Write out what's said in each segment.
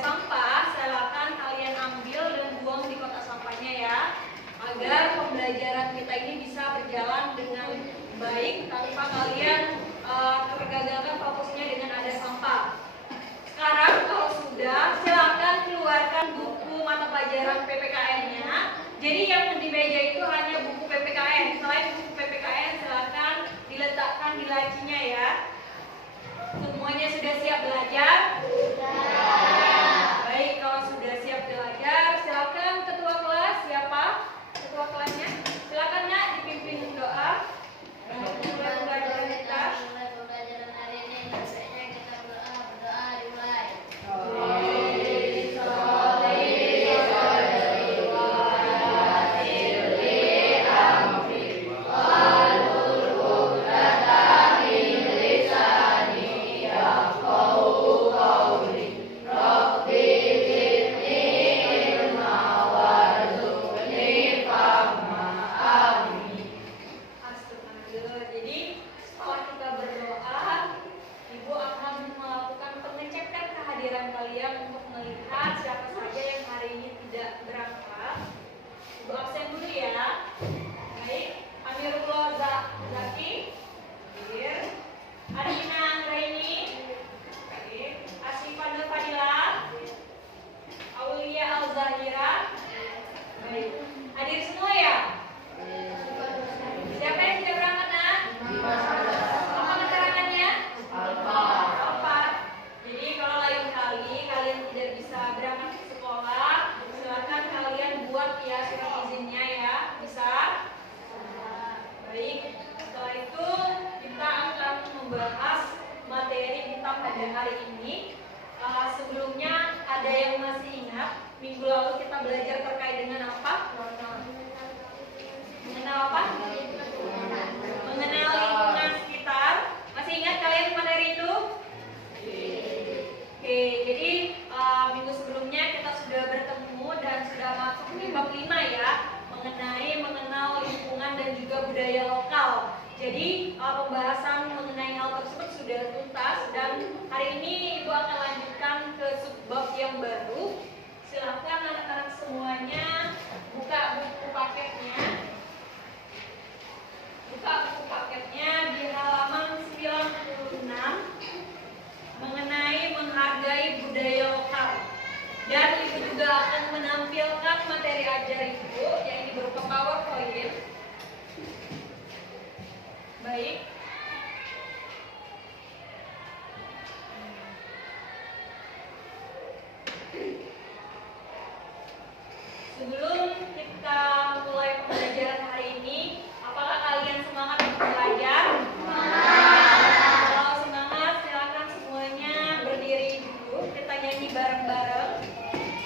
sampah, silakan kalian ambil dan buang di kotak sampahnya ya, agar pembelajaran kita ini bisa berjalan dengan baik tanpa kalian tergagapkan fokusnya dengan ada sampah. Sekarang kalau sudah, silakan keluarkan buku mata pelajaran PPKN-nya. Jadi yang di meja itu hanya buku PPKN. Selain buku PPKN, silakan diletakkan di lacinya ya. Semuanya sudah siap belajar? Sudah. Baik, kalau sudah siap belajar, silakan ketua kelas. Siapa ketua kelasnya? Silakan ya, dipimpin doa. Mulai pembelajaran kita. Pembelajaran hari ini, sebaiknya kita berdoa dimulai. Sebelumnya ada yang masih ingat minggu lalu kita belajar terkait dengan apa? Mengenal apa? Mengenal lingkungan sekitar. Masih ingat kalian materi itu? Oke, jadi minggu sebelumnya kita sudah bertemu dan sudah masuk di bab 5 ya, mengenai mengenal lingkungan dan juga budaya lokal. Jadi pembahasan mengenai hal tersebut sudah tuntas dan hari ini Ibu akan lanjutkan ke subbab yang baru. Silakan anak-anak semuanya buka buku paketnya. Buka buku paketnya di halaman 96 mengenai menghargai budaya lokal. Dan Ibu juga akan menampilkan materi ajar Ibu yang ini berupa PowerPoint. Baik. Sebelum kita mulai pembelajaran hari ini, apakah kalian semangat untuk belajar? Kalau semangat, silakan semuanya berdiri dulu. Kita nyanyi bareng-bareng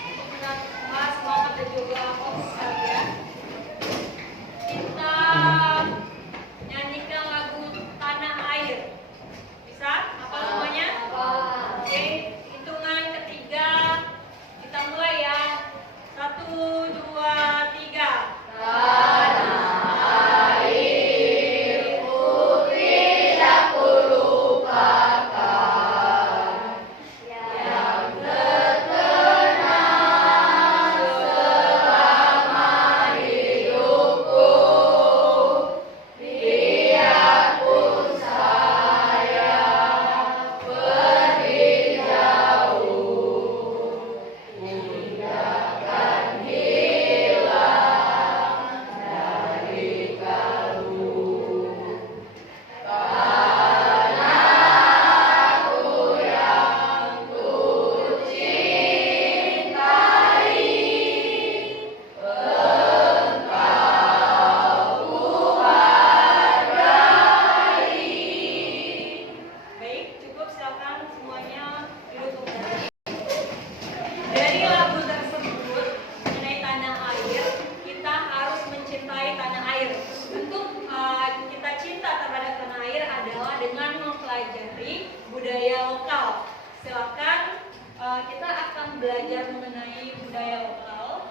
untuk menambah semangat dan juga fokus kalian. Kita nyanyikan lagu Tanah Air. Bisa? Apa semuanya? Oke, hitungan ketiga kita mulai ya. 1, 2, 3. Tanah air putih tak kulupakan, yang terkenal selama hidupku. Biarpun saya pergi jauh, tinggalkan hilang dari kalbu. Tanahku yang ku cintai, engkau ku hargai. Baik, cukup, silakan semuanya duduk kembali. Dari lagu tersebut mengenai tanah air, kita harus mencintai tanah air. Bentuk kita cinta terhadap tanah air adalah dengan mempelajari budaya lokal. Silakan kita akan belajar mengenai budaya lokal.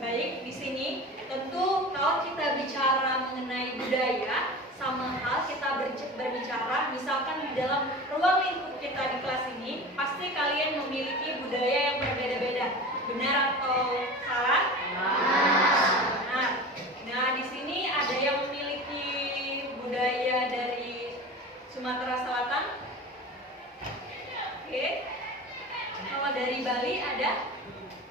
Baik, di sini tentu kalau kita bicara mengenai budaya, budaya sama hal kita berbicara, misalkan di dalam ruang lingkup kita di kelas ini, pasti kalian memiliki budaya yang berbeda-beda. Benar atau salah? Benar. Nah, di sini ada yang memiliki budaya dari Sumatera Selatan. Oke. Kalau dari Bali ada?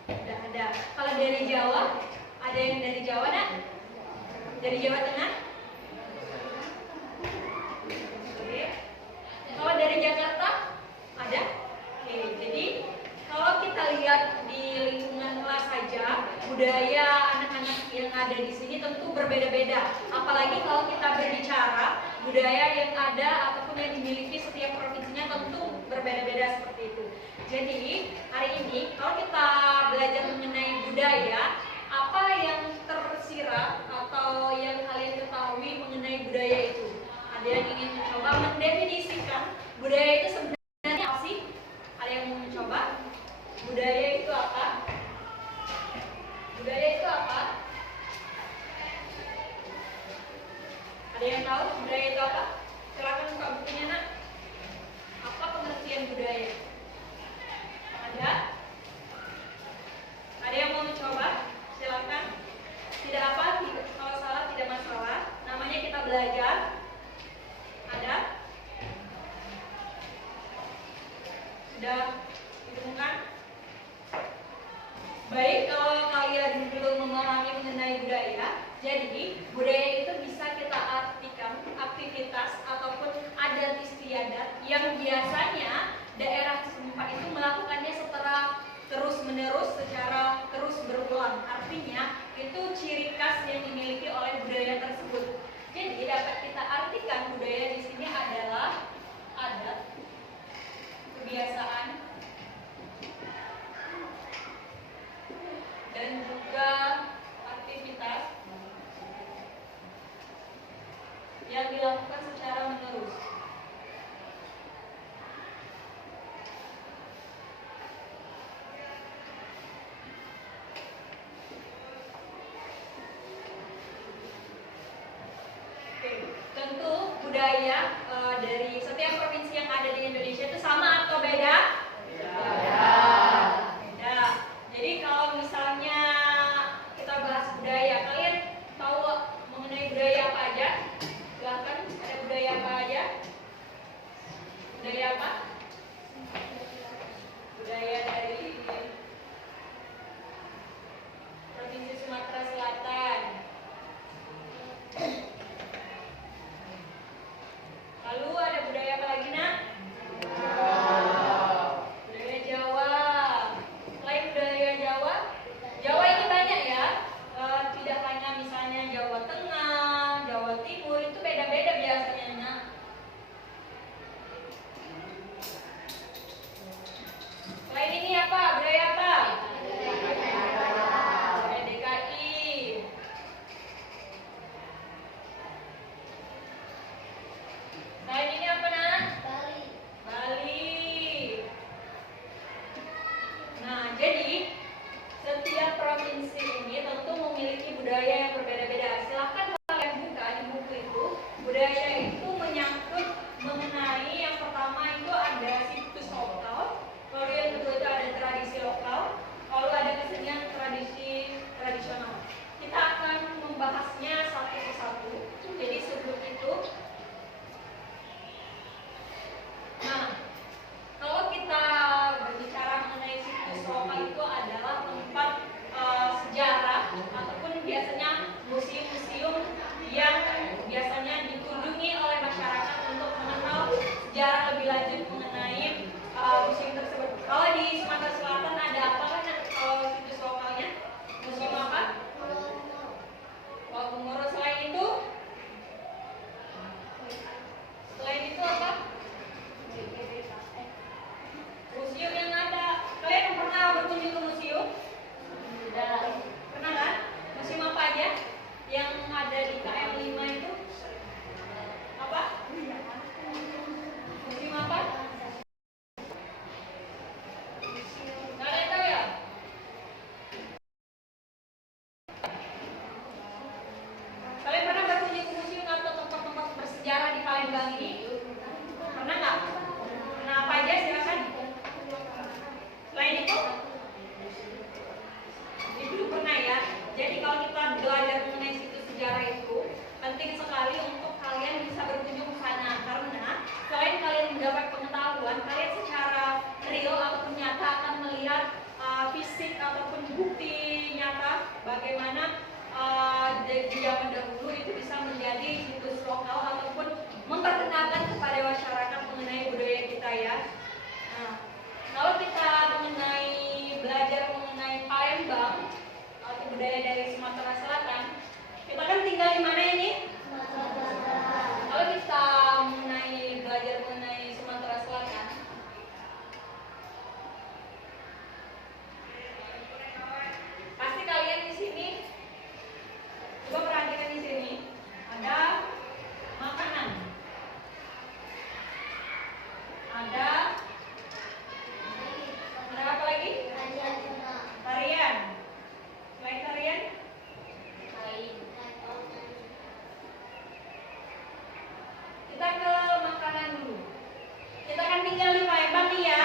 Tidak ada. Kalau dari Jawa, ada yang dari Jawa dah? Dari Jawa Tengah? Oke. Kalau dari Jakarta ada? Oke. Jadi kalau kita lihat di lingkungan kelas saja, budaya anak-anak yang ada di sini tentu berbeda-beda. Apalagi kalau kita berbicara, budaya yang ada ataupun yang dimiliki setiap provinsinya tentu berbeda-beda seperti itu. Jadi hari ini kalau kita belajar mengenai budaya, apa yang tersirat atau yang kalian ketahui mengenai budaya itu? Ada yang ingin mencoba mendefinisikan budaya itu sebenarnya apa sih? Ada yang mau mencoba? Budaya itu apa? Budaya itu apa? Ada yang tahu budaya itu apa? Silakan buka bukunya, Nak. Apa pengertian budaya? Ada? Ada yang mau mencoba? Silakan. Tidak apa, kalau salah tidak masalah. Namanya kita belajar. Ada? Sudah ditemukan? Baik, kalau kalian belum memahami mengenai budaya, jadi budaya itu bisa kita artikan aktivitas ataupun adat istiadat yang biasanya daerah setempat itu melakukannya secara terus-menerus, secara terus berulang. Artinya itu ciri khas yang dimiliki oleh budaya tersebut. Jadi dapat kita artikan budaya di sini adalah adat, kebiasaan, dan juga aktivitas yang dilakukan secara menerus. Oke, tentu budaya dari setiap provinsi yang ada di Indonesia itu sama atau beda? Beda. Beda. Jadi kalau misalnya kita bahas budaya, kalian tahu mengenai budaya apa aja? Silakan, ada budaya apa aja? Budaya apa? Budaya dari Provinsi Sumatera Selatan. Lalu ada budaya apa lagi, Nak? Kita ke makanan dulu. Kita kan tinggal di Palembang nih ya.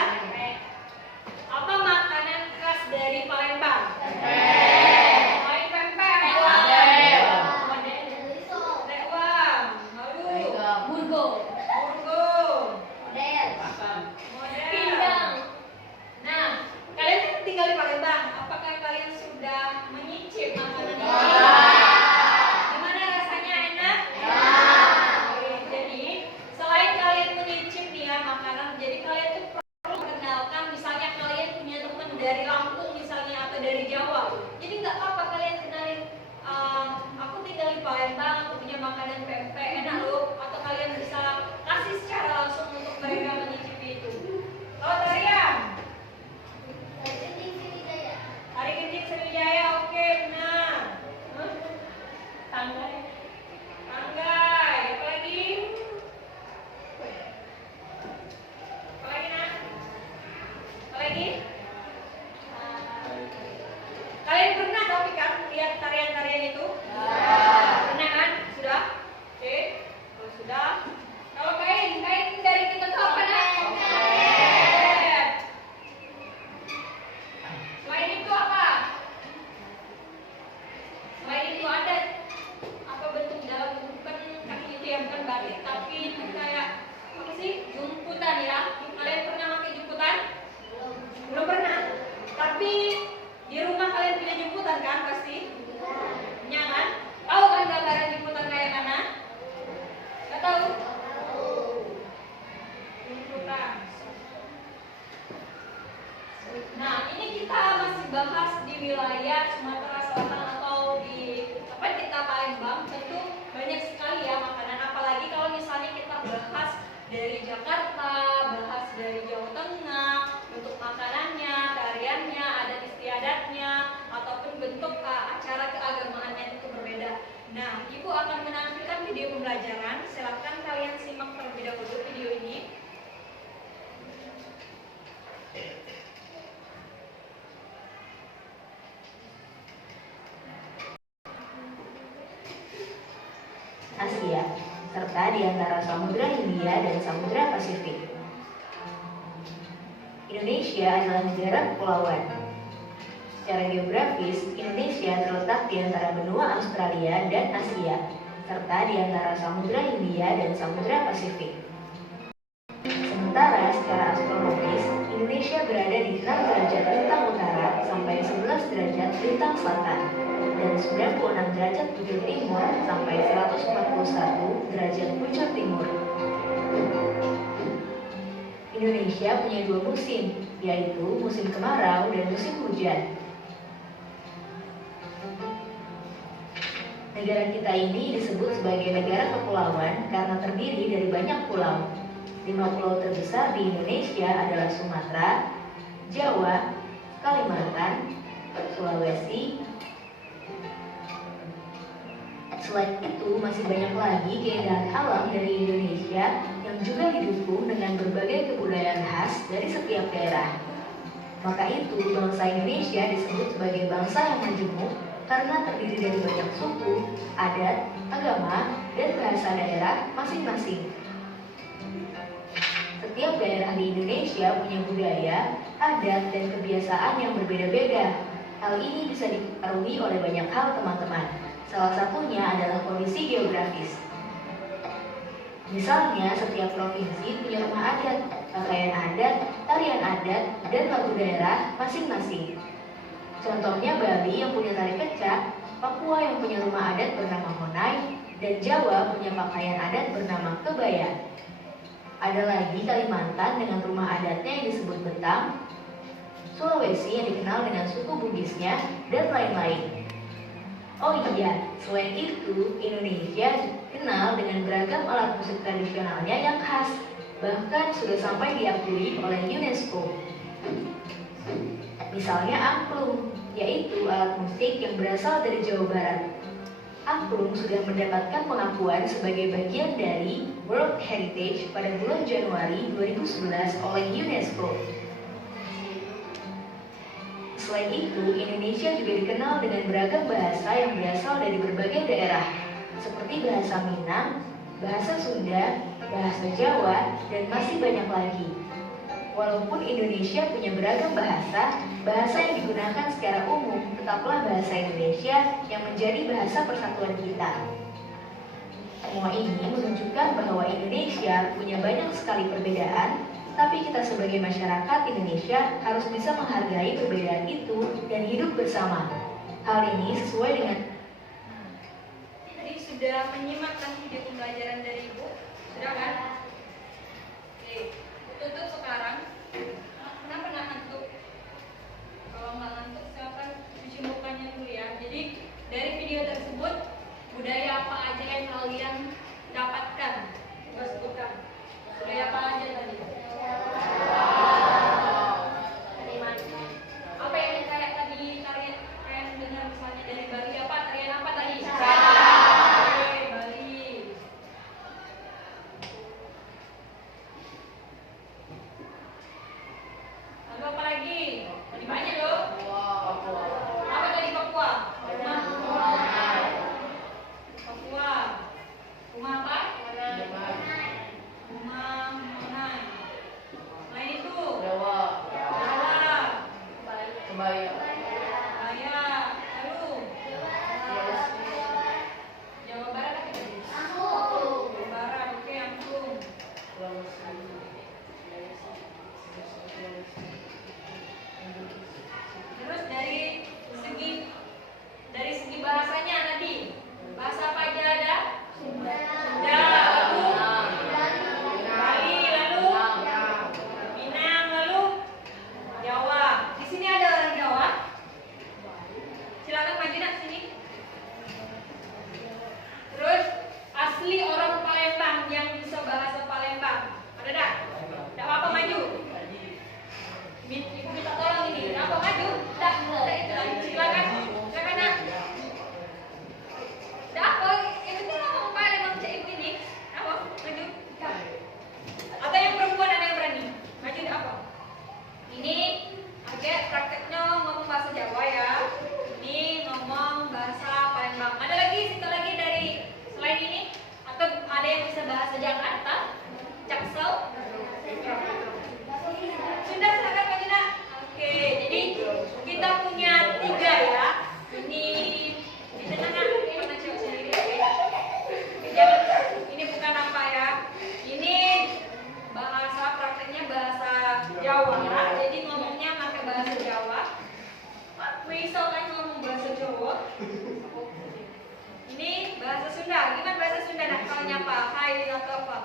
Apa makanan khas dari Palembang? Selain pempek, tekwang, lalu burgo, model. Pindang. Nah, kalian kan tinggal di Palembang. Apakah kalian sudah menyicip makanan ini? Gimana rasanya, enak? Oke, jadi selain kalian menyicip nih ya makanan, jadi kalian tuh perlu mengenalkan, misalnya kalian punya teman dari Lampung misalnya atau dari Jawa. Jadi nggak apa-apa kalian kenalin, aku tinggal di Palembang, aku punya makanan pempek enak loh. Atau kalian bisa kasih secara langsung untuk mereka menyicipi itu. Kalau Tarian, Hari Genting Sriwijaya, oke benar. Tanggai, apa lagi? Apa lagi Nak? Apa lagi? Kalian pernah tapi kan lihat tarian-tarian itu? Pernah kan? Sudah? Oke. Kalau sudah, kalau kain dari kita tuh apa Nak? Kain. Selain itu apa? Selain itu adat. Apa bentuk dalam bukan kaki itu yang bukan batik, tapi itu kayak apa sih? Jumputan ya. Kalian pernah pakai jumputan? Belum pernah. Tapi di rumah kalian punya jumputan kan pasti? Punya kan? Tahu kan gambaran jumputan kayak mana? Gak tahu? Jumputan. Nah, ini kita masih bahas di wilayah Sumatera Selatan atau di apa kita Palembang. Tentu banyak sekali ya makanan. Apalagi kalau misalnya kita bahas dari Jakarta, bahas dari Jawa Tengah, bentuk makanannya, tariannya, adat istiadatnya, ataupun bentuk acara keagamaannya itu berbeda. Nah, Ibu akan menampilkan video pembelajaran. Silakan kalian simak terlebih dahulu video ini. Asia, serta di antara Samudra Hindia dan Samudra Pasifik. Indonesia adalah negara kepulauan. Secara geografis, Indonesia terletak di antara benua Australia dan Asia, serta di antara Samudra Hindia dan Samudra Pasifik. Sementara secara astronomis, Indonesia berada di 6 derajat lintang utara sampai 11 derajat lintang selatan, dan 96 derajat bujur timur sampai 141 derajat bujur timur. Indonesia punya 2 musim, yaitu musim kemarau dan musim hujan. Negara kita ini disebut sebagai negara kepulauan karena terdiri dari banyak pulau. 5 pulau terbesar di Indonesia adalah Sumatera, Jawa, Kalimantan, Sulawesi. Selain itu, masih banyak lagi keindahan alam dari Indonesia yang juga didukung dengan berbagai kebudayaan khas dari setiap daerah. Maka itu, bangsa Indonesia disebut sebagai bangsa yang majemuk karena terdiri dari banyak suku, adat, agama, dan bahasa daerah masing-masing. Setiap daerah di Indonesia punya budaya, adat, dan kebiasaan yang berbeda-beda. Hal ini bisa dipengaruhi oleh banyak hal, teman-teman. Salah satunya adalah kondisi geografis. Misalnya, setiap provinsi punya rumah adat, pakaian adat, tarian adat, dan lagu daerah masing-masing. Contohnya Bali yang punya tari kecak, Papua yang punya rumah adat bernama Honai, dan Jawa punya pakaian adat bernama kebaya. Ada lagi Kalimantan dengan rumah adatnya yang disebut Betang, Sulawesi yang dikenal dengan suku Bugisnya, dan lain-lain. Oh iya, selain itu, Indonesia dikenal dengan beragam alat musik tradisionalnya yang khas, bahkan sudah sampai diakui oleh UNESCO. Misalnya angklung, yaitu alat musik yang berasal dari Jawa Barat. Angklung sudah mendapatkan pengakuan sebagai bagian dari World Heritage pada bulan Januari 2011 oleh UNESCO. Selain itu, Indonesia juga dikenal dengan beragam bahasa yang berasal dari berbagai daerah, seperti bahasa Minang, bahasa Sunda, bahasa Jawa, dan masih banyak lagi. Walaupun Indonesia punya beragam bahasa, bahasa yang digunakan secara umum tetaplah bahasa Indonesia yang menjadi bahasa persatuan kita. Semua ini menunjukkan bahwa Indonesia punya banyak sekali perbedaan, tapi kita sebagai masyarakat Indonesia harus bisa menghargai perbedaan itu dan hidup bersama. Hal ini sesuai dengan... Tadi sudah menyimak kan video pembelajaran dari Ibu? Sudah kan? Oke, tutup sekarang. Kenapa nggak ngantuk? Kalau nggak ngantuk, silakan cuci mukanya dulu ya. Jadi dari video tersebut, budaya apa aja yang kalian dapatkan? Coba sebutkan. Budaya apa aja tadi? Apa yang kayak tadi kalian dengar misalnya dari Bali apa? Tarian apa tadi? Oke, Bali. Lalu apa lagi? Tadi banyak loh. Apa tadi Papua? Papua. Rumah apa? Rumah mana? Selain itu? Jawa. Kebaya. Lalu? Jawa Barat apa tadi? Jawa Barat, oke, Langsung. Terus dari segi bahasanya tadi, bahasa apa aja ada? Sunda, lalu Bali, lalu Minang, lalu Jawa. Di sini ada orang Jawa. Silakan maju nak sini. Terus asli orang Palembang yang bisa bahasa Palembang. Ada tak? Tak apa-apa maju. Ibu minta tolong ini. Tak apa maju. Tak itu lagi. Silakan nak. Tak apa. Yang penting ngomong Palembang cek ibu ini. Apa? Maju. Atau yang perempuan ada yang berani. Maju tak apa. Ini agak prakteknya ngomong bahasa Jawa ya. Ini ngomong bahasa Palembang. Ada lagi, situ lagi dari selain ini? Atau ada yang bisa bahasa Jakarta? Jaksel? Sudah, silakan Pak Juna. Oke, jadi kita punya 3 ya. Ini di tengah mana cewek sendiri. Jangan, ini bukan apa ya. Ini bahasa prakteknya bahasa Jawa. Jadi ngomongnya pakai bahasa Jawa. Bisa kan ngomong bahasa Jawa. Ini bahasa Sunda. Gimana bahasa Sunda nak? Kalau nyapa, hai atau apa?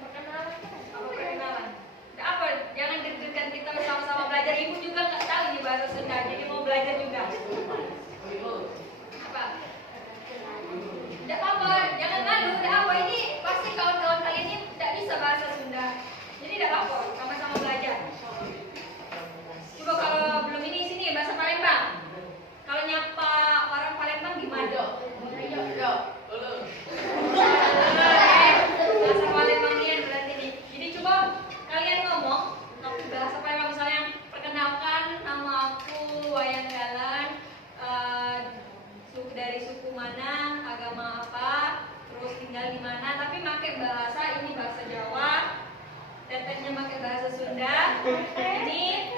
Perkenalan. Nggak apa? Jangan deg-degan, kita sama-sama belajar. Ibu juga nggak tahu ini bahasa Sunda, jadi mau belajar juga. Apa? Nggak apa-apa, jangan malu. Nggak apa? Ini pasti kawan-kawan kalian ini nggak bisa bahasa Sunda. Jadi nggak apa-apa, sama-sama belajar. Coba kalau belum ini sini bahasa Palembang. Kalau nyapa orang Palembang gimana? Bahasa Palembang berarti nih. Jadi coba kalian ngomong bahasa Palembang, misalnya perkenalkan nama aku Wayang Galan, dari suku mana, agama apa, terus tinggal di mana, tapi pakai bahasa ini bahasa Jawa, teteknya pakai bahasa Sunda, ini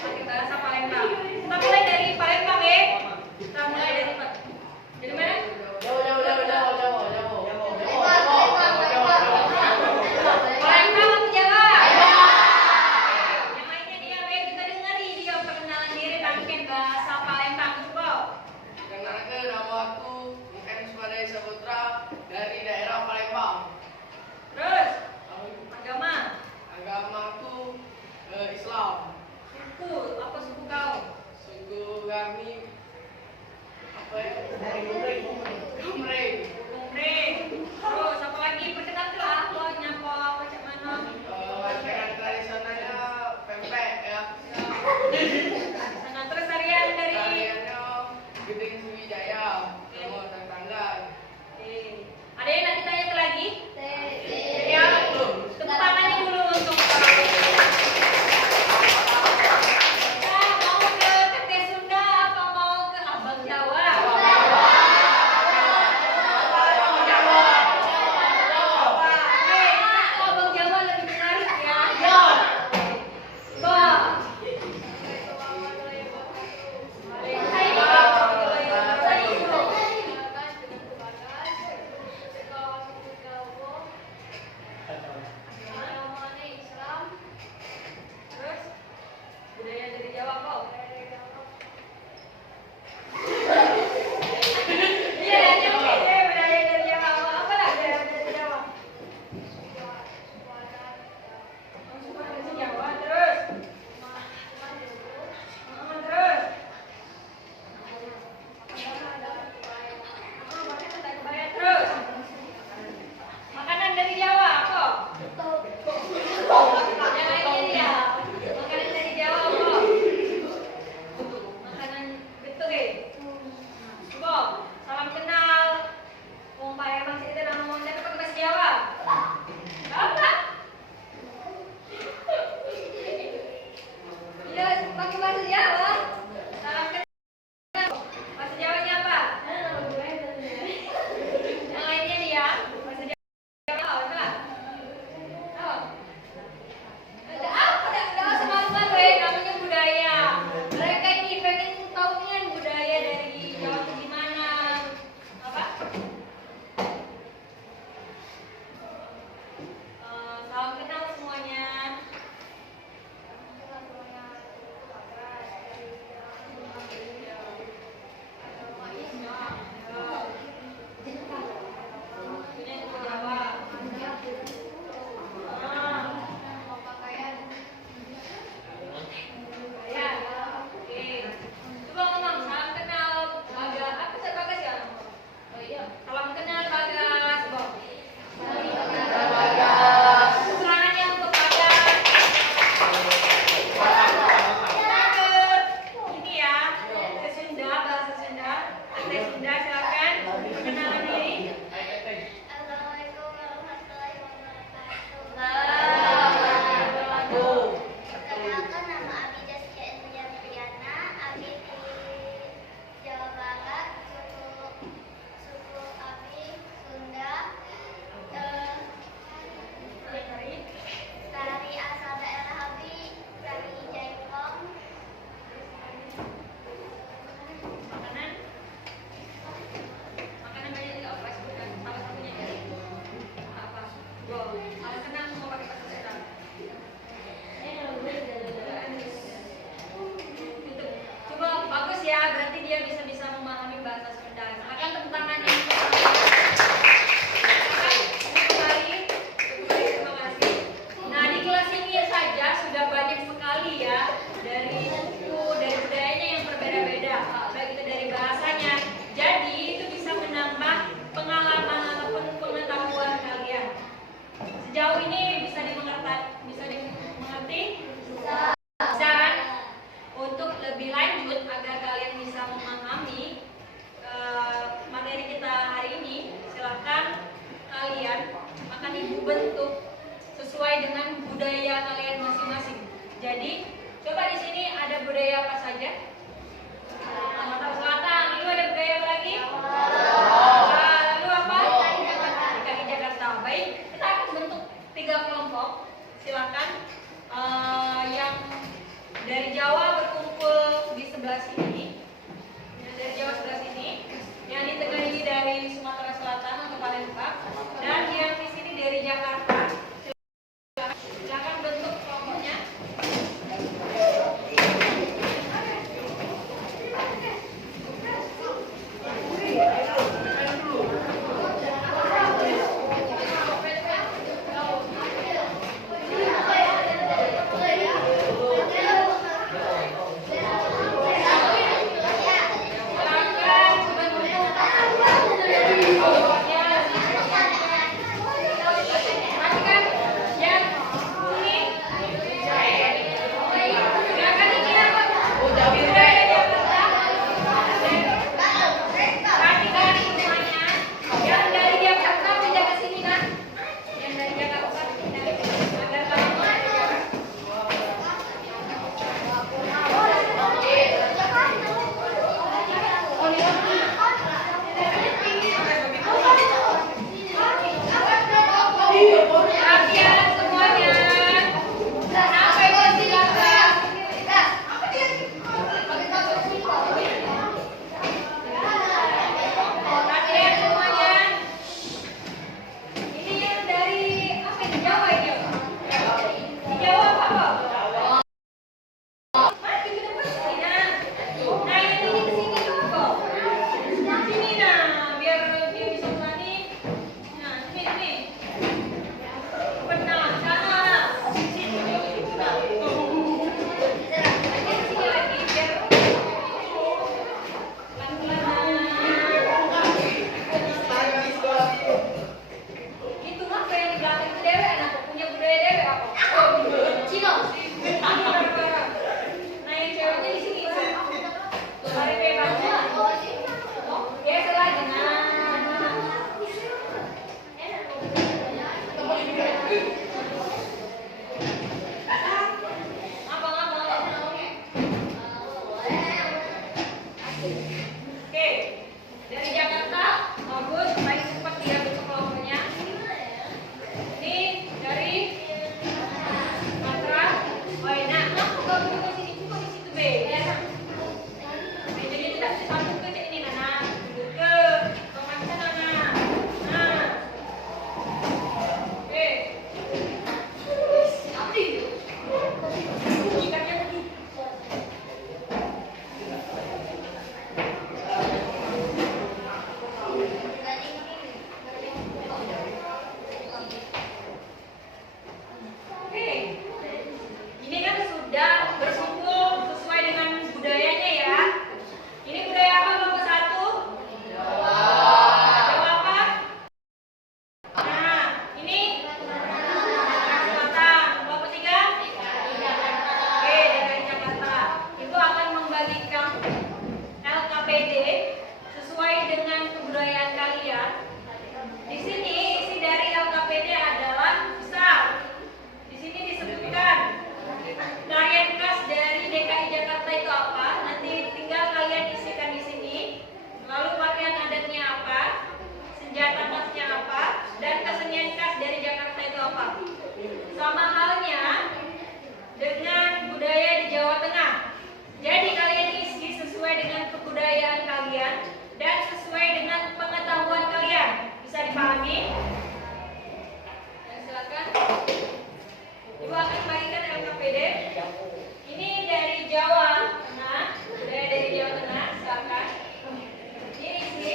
pakai bahasa Palembang. Kita mulai dari Palembang ya. Kita mulai dari mana? Palembang atau Jawa? Yang lainnya dia, kita dengari dia perkenalan diri pakai bahasa Palembang. Coba. Kenalkan, nama aku M. Swadaya Saputra dari daerah Palembang. Terus agama? Agamaku Islam. Suku, apa suku kau? Suku kami apa ya? Dari Kamre. Di sini isi dari LKPD adalah besar. Di sini disebutkan tarian khas dari DKI Jakarta itu apa? Nanti tinggal kalian isikan di sini. Lalu pakaian adatnya apa? Senjata khasnya apa? Dan kesenian khas dari Jakarta itu apa? Sama halnya dengan budaya di Jawa Tengah. Jadi kalian isi sesuai dengan kebudayaan kalian dan sesuai dengan pengetahuan kalian. Bisa dipahami? Ya, silakan. Ibu akan bagikan LKPD. Ini dari Jawa Tengah, budaya dari Jawa Tengah. Silakan. Ini isi.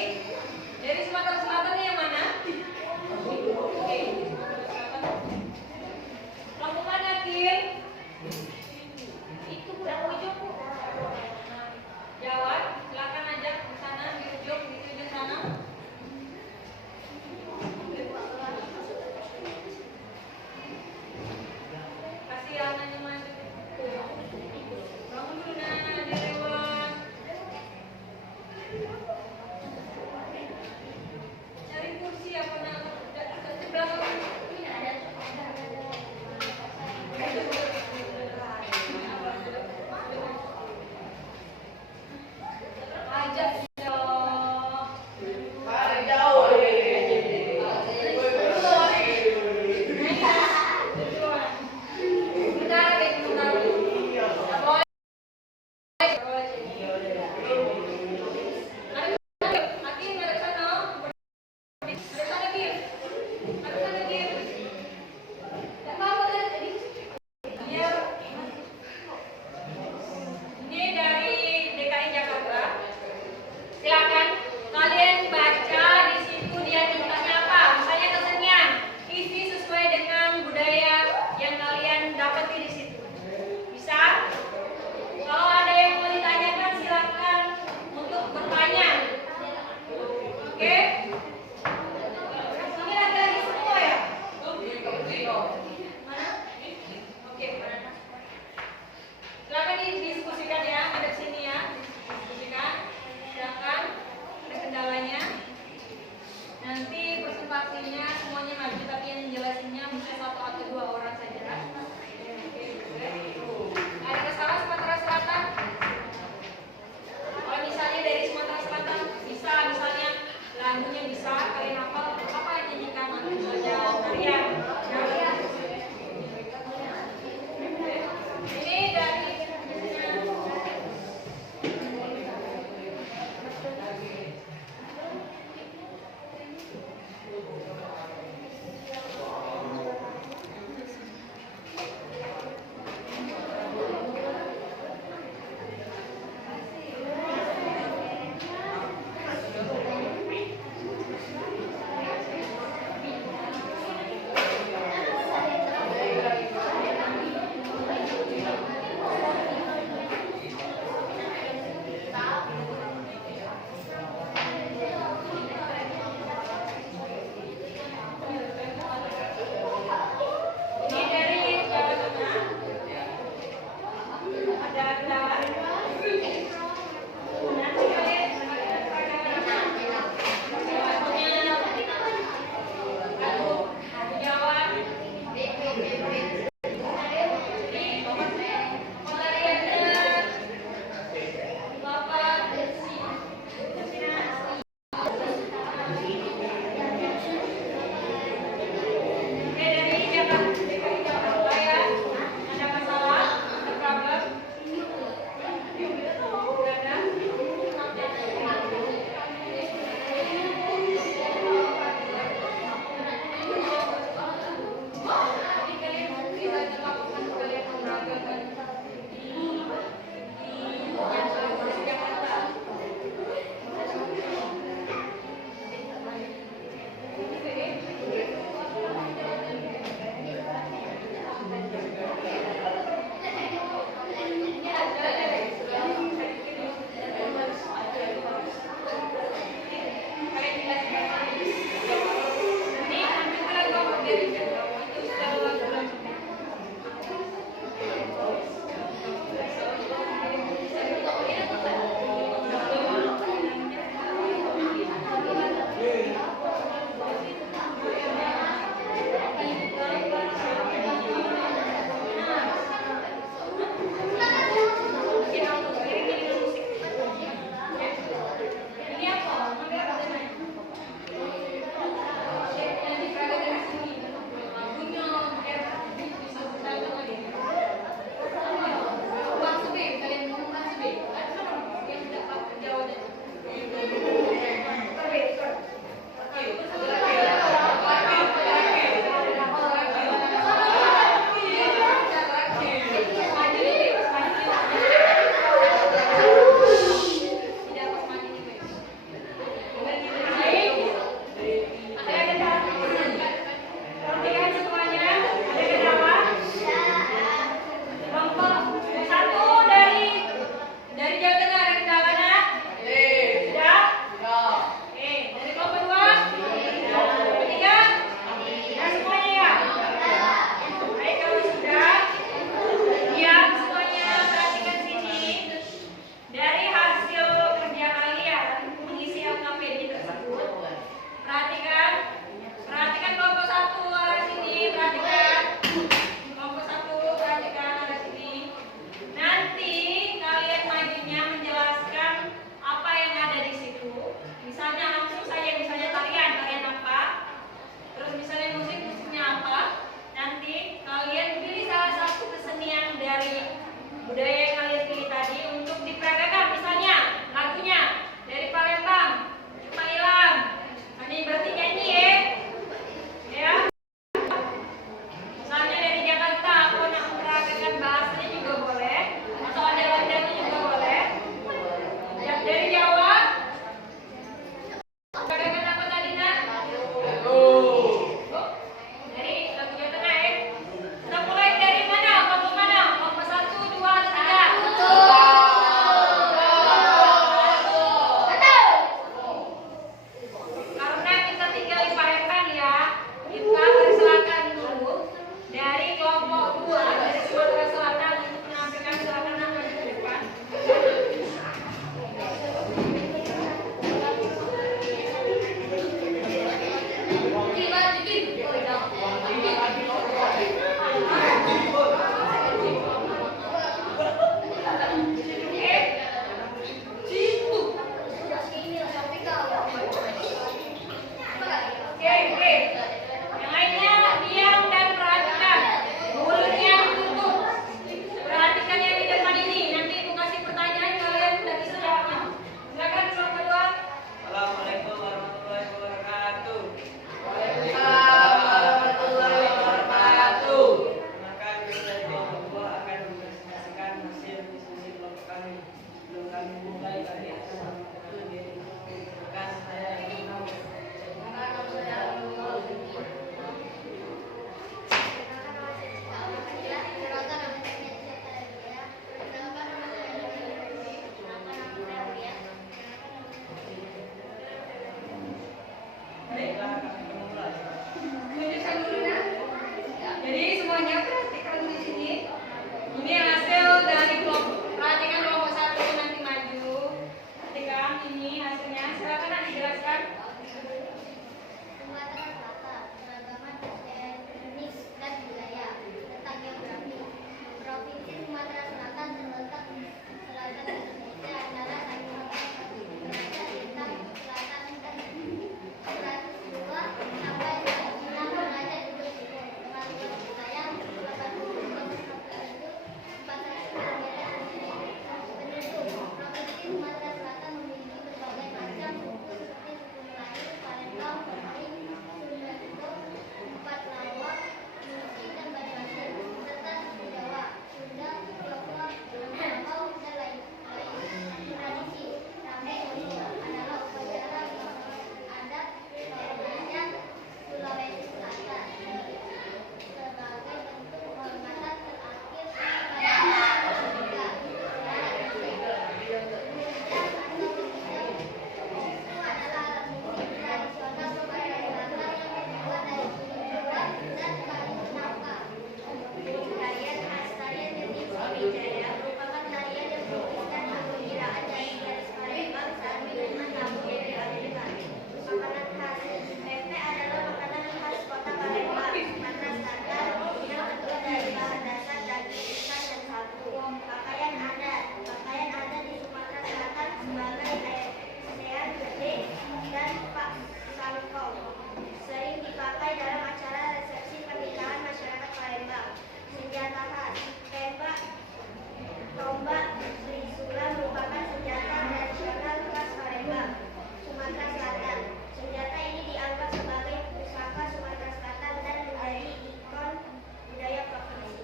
Dari Sumatera Selatan yang mana? Oke. Kamu mana, Kim? Itu yang ujung. Jawab, silakan ajak ke sana, di ujung sana. Kasih anaknya maju. Bangun dulu, nah, Dewa. Cari kursi apa nak? Di belakang. Ajak dong. Mari jauh. Bentar, bentar. Tak boleh. Lagi ngadep sana. Ngadep sana, Kim. Ngadep sana, Kim. Tak apa-apa tadi. Biar ini dari DKI Jakarta. Silakan kalian baca di situ dia mintanya apa. Misalnya kesenian, isi sesuai dengan budaya yang kalian dapati di situ. Bisa? Kalau ada yang mau ditanyakan silakan untuk bertanya. Oke? Ini lagi semua ya? Mana? Oke. Silakan didiskusikan ya, ada sini ya. Diskusikan. Silakan. Ada kendalanya. Nanti presentasinya semuanya maju, tapi yang jelasinnya bisa 1 atau 2 orang saja. Oke, boleh. Ada kesalahan Sumatera Selatan? Kalau misalnya dari Sumatera Selatan bisa, misalnya lagunya bisa kalian hafal, apa yang nyanyikan misalnya tarian. Ini dari Sering dipakai dalam acara resepsi pernikahan masyarakat Palembang. Senjata khas, tembak, tombak, trisula merupakan senjata tradisional khas Palembang, Sumatera Selatan. Senjata ini dianggap sebagai pusaka Sumatera Selatan dan menjadi ikon budaya provinsi.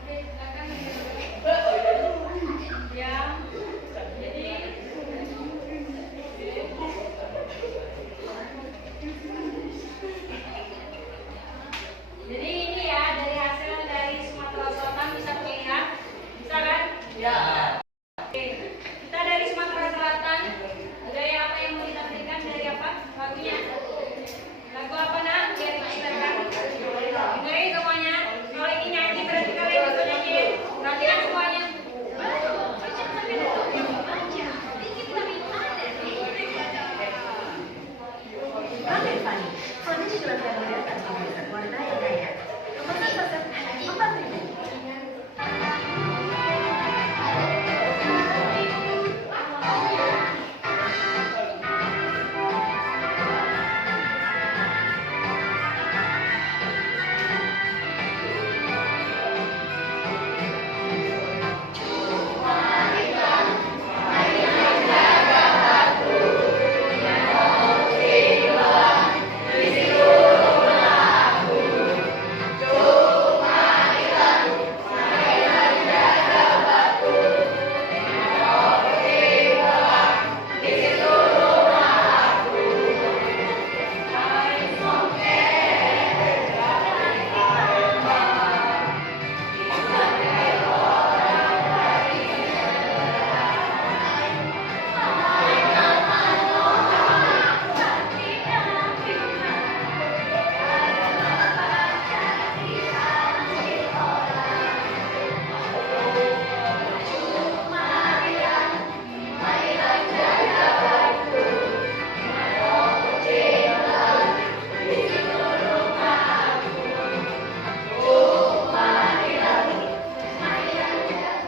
Oke, silakan. Ya, jadi ini ya dari hasil dari Sumatera Selatan bisa terlihat, bisa kan? Ya. Oke, kita dari Sumatera Selatan. Budaya apa yang mau ditampilkan dari apa? Lagunya? Lagu apa nak? Biar diceritakan. Dengerin semuanya. Kalau ini nyanyi berarti kalian bisa nyanyi. Perhatikan semuanya. Oke, Fanny. Fanny juga tidak melihat kebiasaan warna yang kaya. Kemudian pasang 4.000.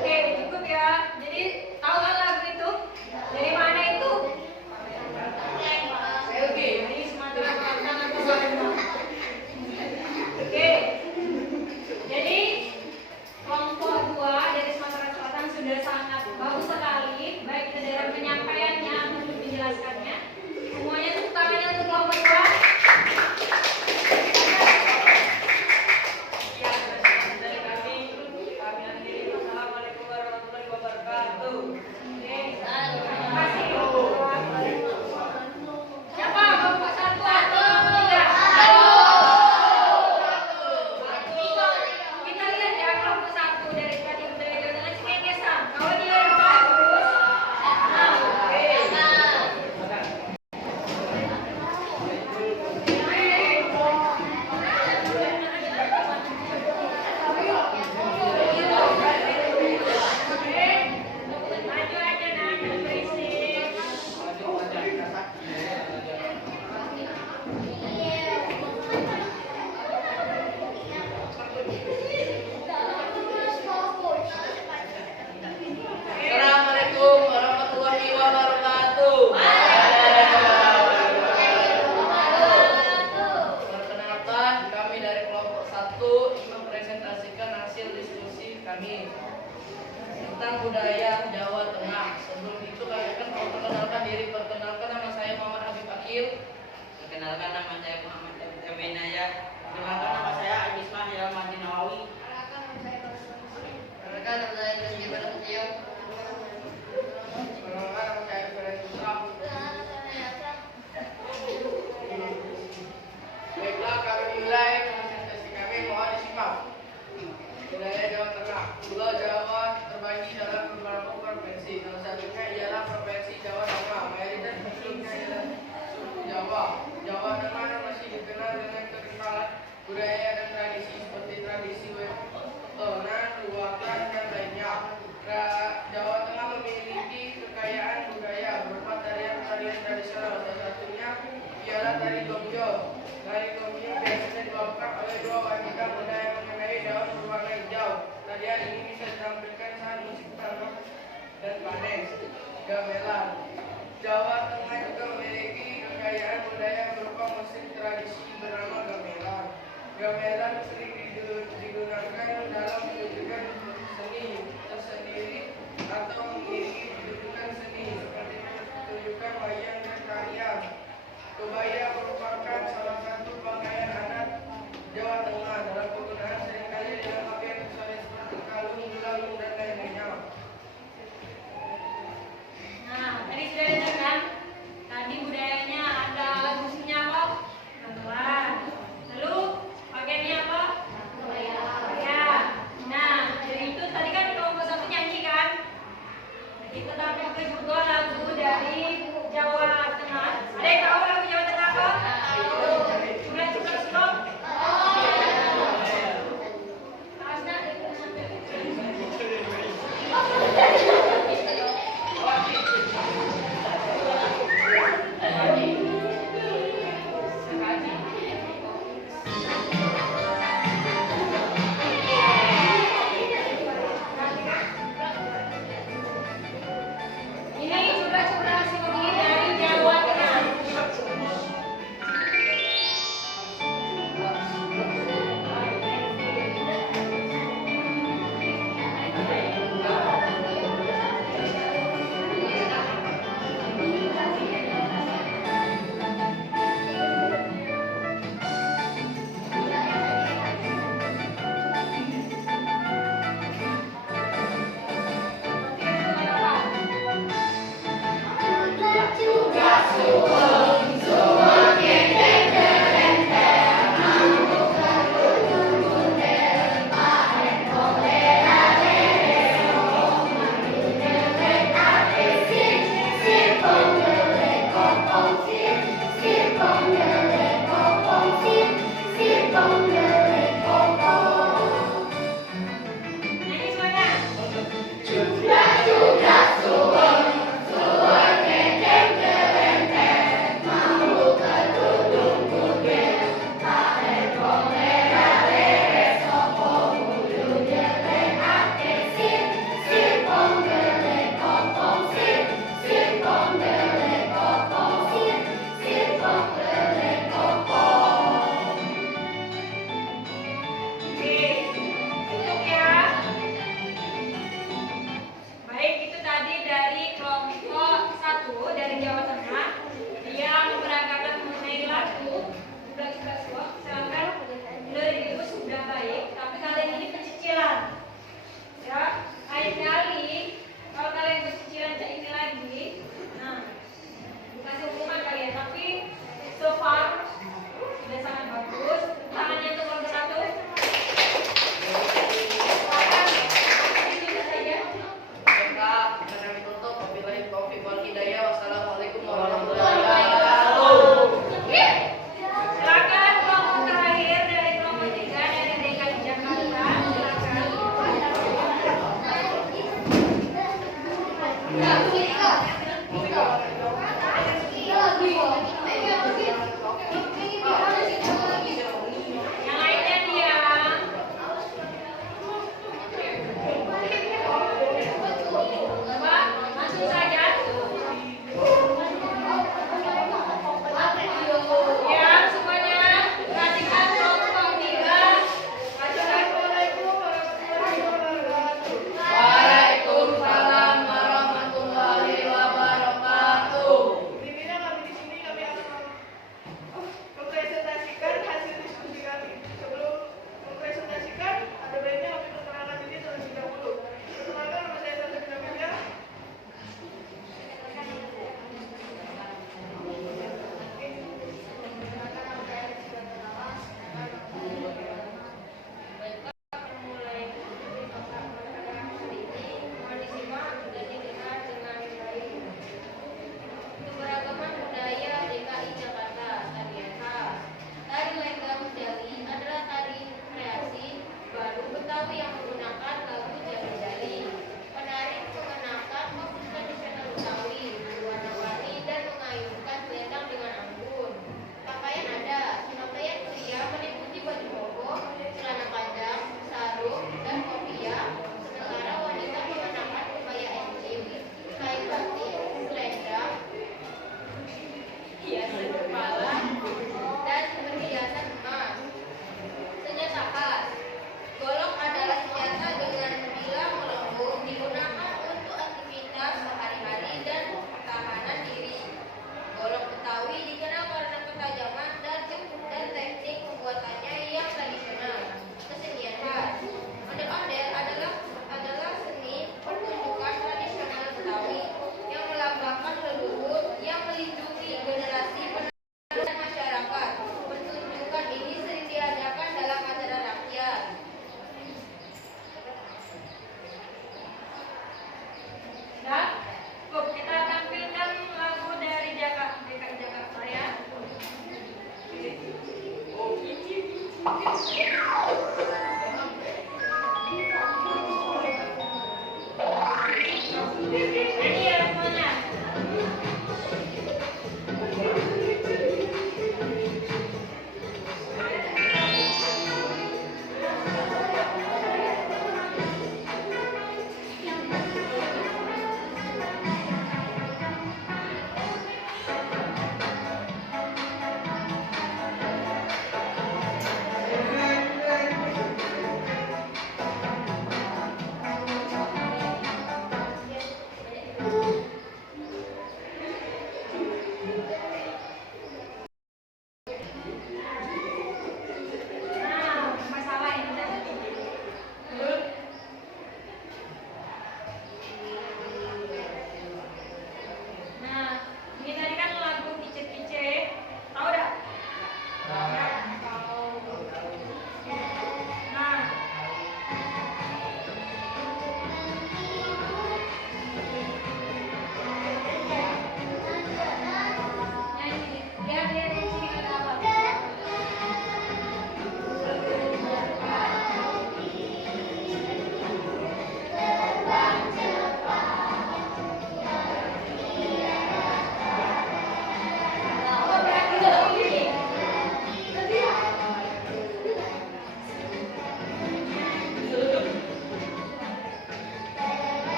Oke, cukup ya. Jadi tahu kan lagu itu? Dari mana itu? Oke, dari Sumatera Selatan atau Palembang. Oke, jadi kelompok 2 dari Sumatera Selatan sudah sangat bagus sekali, baik itu dalam penyampaiannya maupun menjelaskannya. Semuanya tepuk tangannya untuk kelompok 2. Ya, dari kami akhiri. Assalamualaikum warahmatullahi wabarakatuh. Oke, terima kasih. Siapa kelompok 1 atau 3? Kita lihat ya kelompok 1 dari tadi budaya Jawa Tengah Cengengesan. Kalau dia yang bagus, maju aja nak, jangan berisik. Assalamualaikum warahmatullahi wabarakatuh. Perkenalkan, kami dari kelompok 1 mempresentasikan hasil diskusi kami tentang budaya Jawa Tengah. Sebelum itu kami akan memperkenalkan diri. Perkenalkan, nama saya Muhammad Habib Akil. Perkenalkan, nama saya Muhammad Ebenaya. Perkenalkan, nama saya Ismail Hilman Nawawi. Perkenalkan, nama saya Rizky Baratio. Perkenalkan, nama saya Ferry Putra. Baiklah, kami mulai presentasi kami, mohon disimak. Budaya Jawa Tengah. Pulau Jawa terbagi dalam beberapa provinsi. Salah satunya ialah Provinsi Jawa Tengah. Mayoritas penduduknya ialah suku Jawa. Jawa Tengah masih dikenal dengan kekentalan budaya dan tradisi seperti tradisi wetonan, ruwakan, dan lainnya. Jawa Tengah memiliki kekayaan budaya berupa tarian-tarian tradisional. Salah satunya ialah tari gomyo. Tari gomyo biasanya dilakukan oleh 2 wanita muda yang mengenai daun berwarna hijau. Tarian ini bisa ditampilkan saat musim tanam dan panen. Gamelan. Jawa Tengah juga memiliki kekayaan pemberdayaan budaya berupa musik tradisi bernama gamelan. Gamelan sering digunakan dalam pertunjukan seni tersendiri atau mengiringi pertunjukan seni seperti pertunjukan wayang dan tarian. Kebaya merupakan salah satu pakaian adat Jawa Tengah. Dalam penggunaan seringkali dilengkapi aksesoris seperti kalung, gelang, dan lainnya. Nah, tadi sudah dengar kan? Tadi budayanya ada musiknya apa? Gamelan. Lalu pakaiannya apa? Kebaya. Nah, dari itu tadi kan kelompok satu nyanyi kan? Kita dapat juga lagu dari Jawa Tengah. Ada yang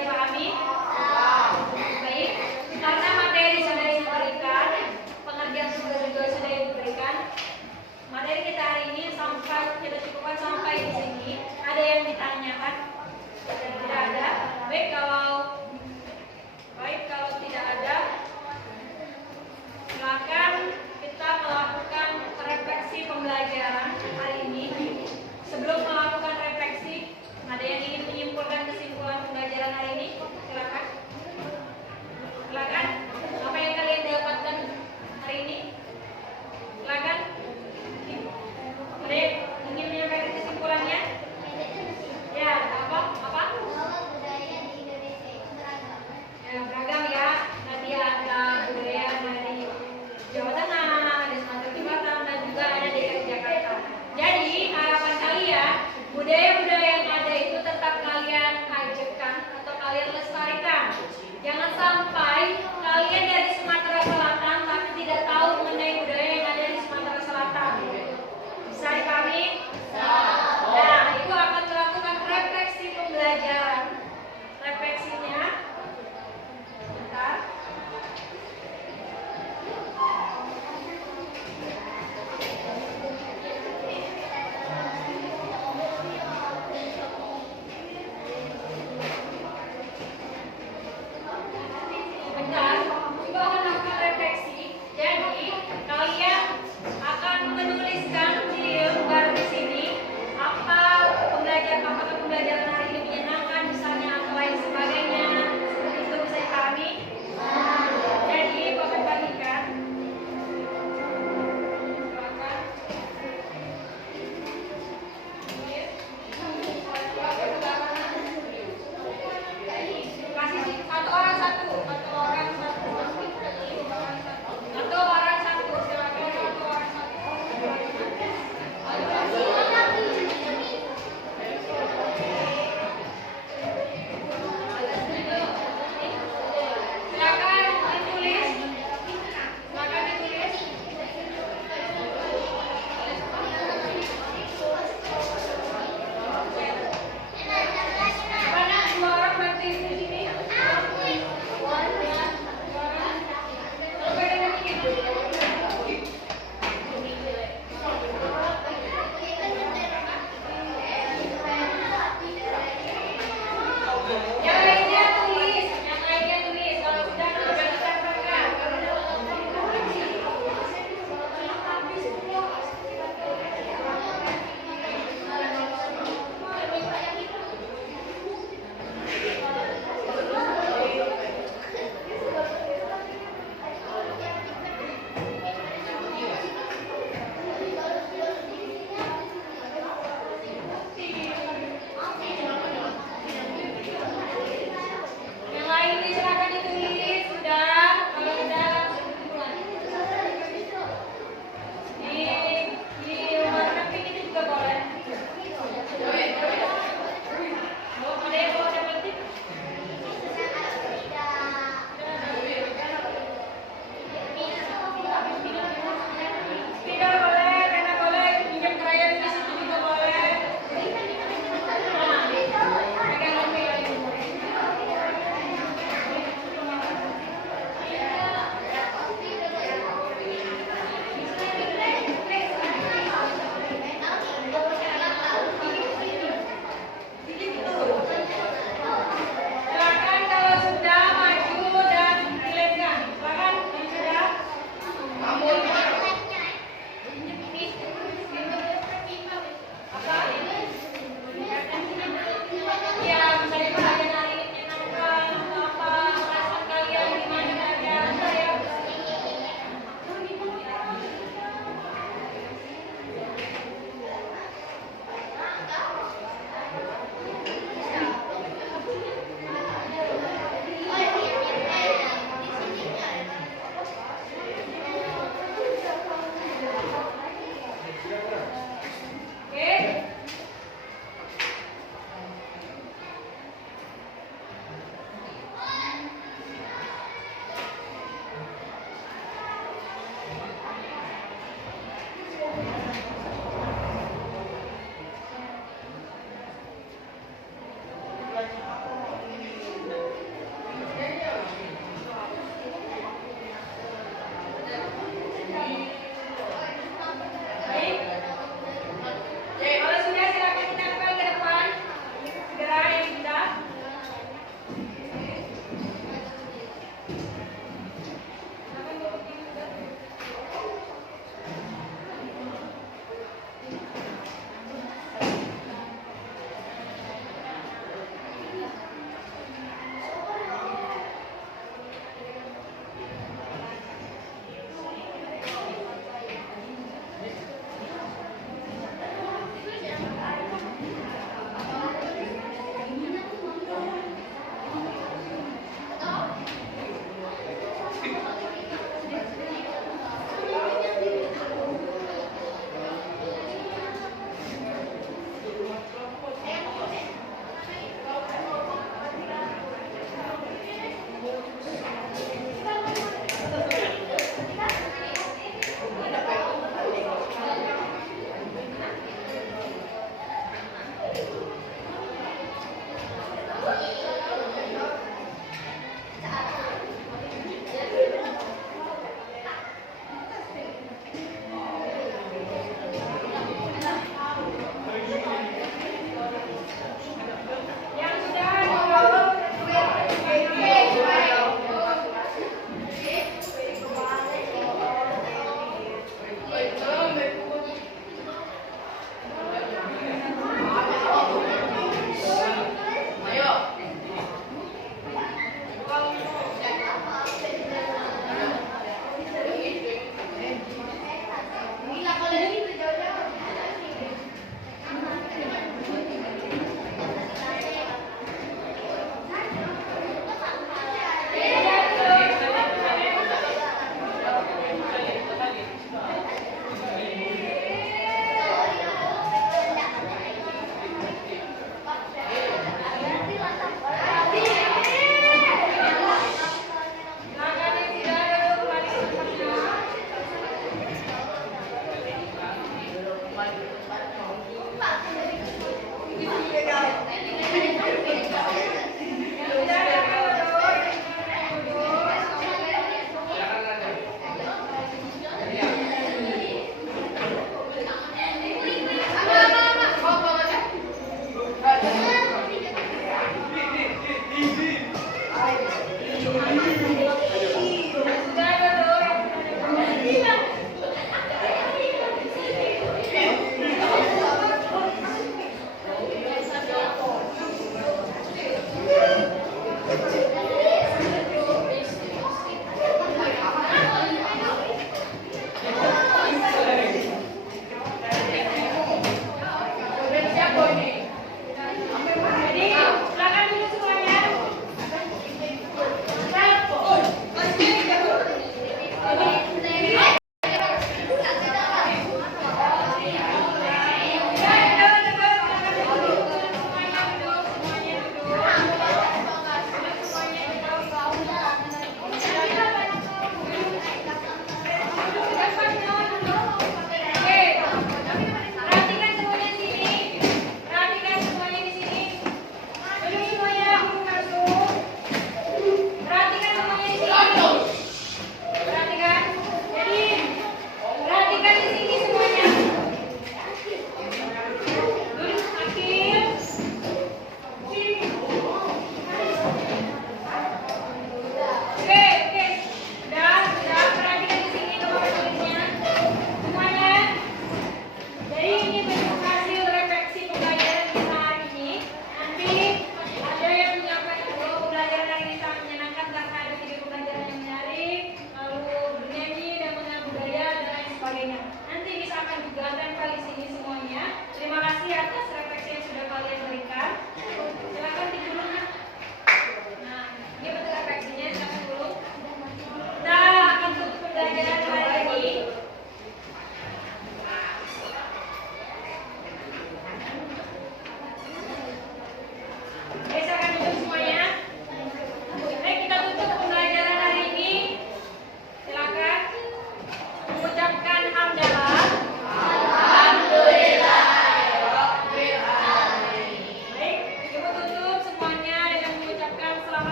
dipahami?